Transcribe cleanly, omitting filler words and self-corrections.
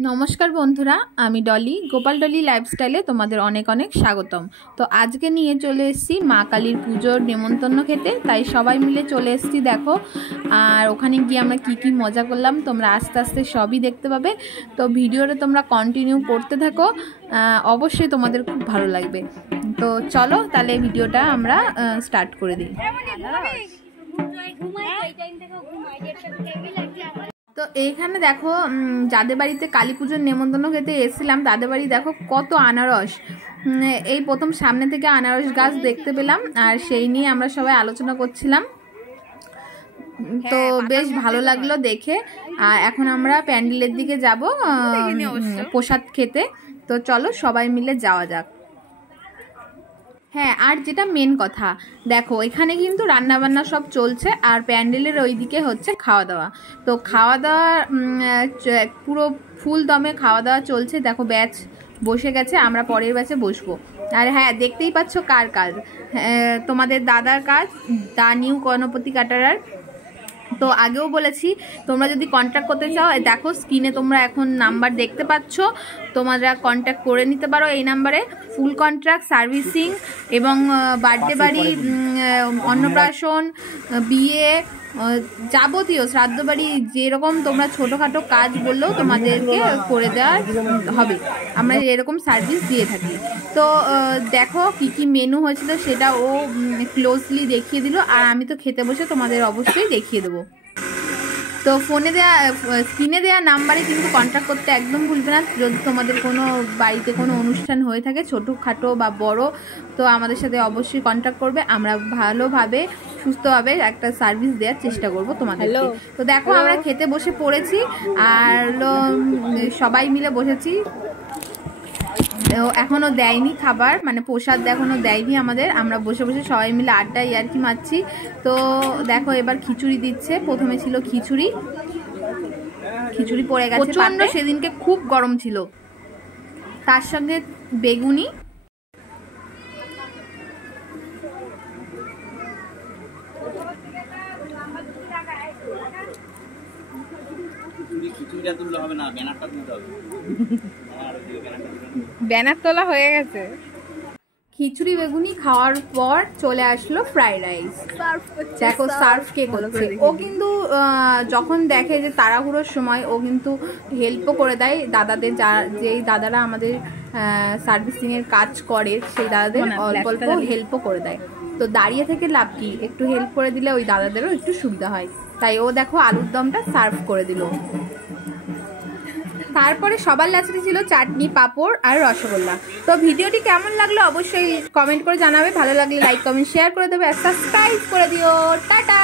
नमस्कार बंधुरा आमी डली गोपाल डली लाइफस्टाइले तुम्हादेर अनेक अनेक स्वागतम। तो आज के निये चले एसेछि मा कालीर पुजोर नेमन्तन्न खेते, ताई सबाई मिले चले एसेछि देखो। और ओखाने गिये आमरा की मजा करलाम तोमरा आस्ते आस्ते सबई देखते पाबे। तो भिडियोटा तोमरा कन्टिन्यू करते थाको, अवश्यई तोमादेर खूब भालो लागबे। तो चलो ताहले भिडियोटा आमरा स्टार्ट करे दिई। तो एखाने देखो जाদের বাড়িতে কালী পূজোর নেমন্তন্ন খেতে এসেছিলাম, তাদের বাড়ি দেখো কত আনারস। এই প্রথম সামনে থেকে আনারস গাছ দেখতে পেলাম, আর সেই নিয়ে আমরা সবাই আলোচনা করছিলাম। তো বেশ ভালো লাগলো দেখে। আর এখন আমরা প্যান্ডেলের দিকে যাব প্রসাদ খেতে। তো চলো সবাই মিলে যাওয়া যাক। হ্যাঁ, আর যেটা মেন কথা দেখো, এখানে কিন্তু রান্না বান্না সব চলছে আর প্যান্ডেলের ওইদিকে হচ্ছে খাওয়া দাওয়া। তো খাওয়া দাওয়া পুরো ফুল দমে খাওয়া দাওয়া চলছে। দেখো ব্যাচ বসে গেছে, আমরা পরের ব্যাচে বসবো। আর হ্যাঁ, দেখতেই পাচ্ছ কার কাজ, তোমাদের দাদার কাজ, দা নিউ গণপতি কাটারার। তো আগেও বলেছি তোমরা যদি কন্ট্যাক্ট করতে চাও, দেখো স্ক্রিনে তোমরা এখন নাম্বার দেখতে পাচ্ছ, তোমরা কন্ট্যাক্ট করে নিতে পারো এই নাম্বারে। ফুল কন্ট্রাক্ট, সার্ভিসিং এবং বার্থডে বাড়ি, অন্নপ্রাশন, বিয়ে, যাবতীয় শ্রাদ্ধ বাড়ি, যেরকম তোমরা ছোটোখাটো কাজ বললেও তোমাদেরকে করে দেওয়া হবে। আমরা এরকম সার্ভিস দিয়ে থাকি। তো দেখো কি মেনু হয়েছিল সেটা ও ক্লোজলি দেখিয়ে দিল, আর আমি তো খেতে বসে তোমাদের অবশ্যই দেখিয়ে দেবো। তো ফোনে দেওয়া স্ক্রিনে দেওয়া নাম্বারে কিন্তু কন্ট্যাক্ট করতে একদম ভুলবে না। যদি তোমাদের কোনো বাড়িতে কোনো অনুষ্ঠান হয়ে থাকে ছোটোখাটো বা বড়, তো আমাদের সাথে অবশ্যই কন্ট্যাক্ট করবে। আমরা ভালোভাবে সুস্থভাবে একটা সার্ভিস দেওয়ার চেষ্টা করব তোমাদেরকে। তো দেখো আমরা খেতে বসে পড়েছি, আর সবাই মিলে বসেছি। এখনো দেয়নি খাবার, মানে প্রসাদ এখনো দেয়নি আমাদের। আমরা বসে বসে সবাই মিলে আড্ডা ইয়ার্কি মারছি। তো দেখো এবার খিচুড়ি দিচ্ছে। প্রথমে ছিল খিচুড়ি পড়ে গেছে প্রচন্ড, সেদিনকে খুব গরম ছিল। তার সঙ্গে বেগুনি, ব্যানার তোলা হয়ে গেছে। খিচুড়ি বেগুনি খাওয়ার পর চলে আসলো ফ্রাইড রাইস। দেখো সার্ভ কে করছে। ও কিন্তু যখন দেখে যে তাড়াহুড়োর সময় ও কিন্তু হেল্পও করে দেয় দাদাদের, যেই দাদারা আমাদের সার্ভিসিংয়ের কাজ করে সেই দাদাদের অল্প অল্প হেল্পও করে দেয়। তো দাঁড়িয়ে থেকে লাভ কি, একটু হেল্প করে দিলে ওই দাদাদেরও একটু সুবিধা হয়। তাই ও দেখো আলুর দমটা সার্ভ করে দিল। তারপরে সবার লাস্টে ছিল চাটনি, পাঁপড় আর রসগোল্লা। তো ভিডিওটি কেমন লাগলো অবশ্যই কমেন্ট করে জানাবে। ভালো লাগলে লাইক কমেন্ট শেয়ার করে দেবে আর সাবস্ক্রাইব করে দিও। টাটা।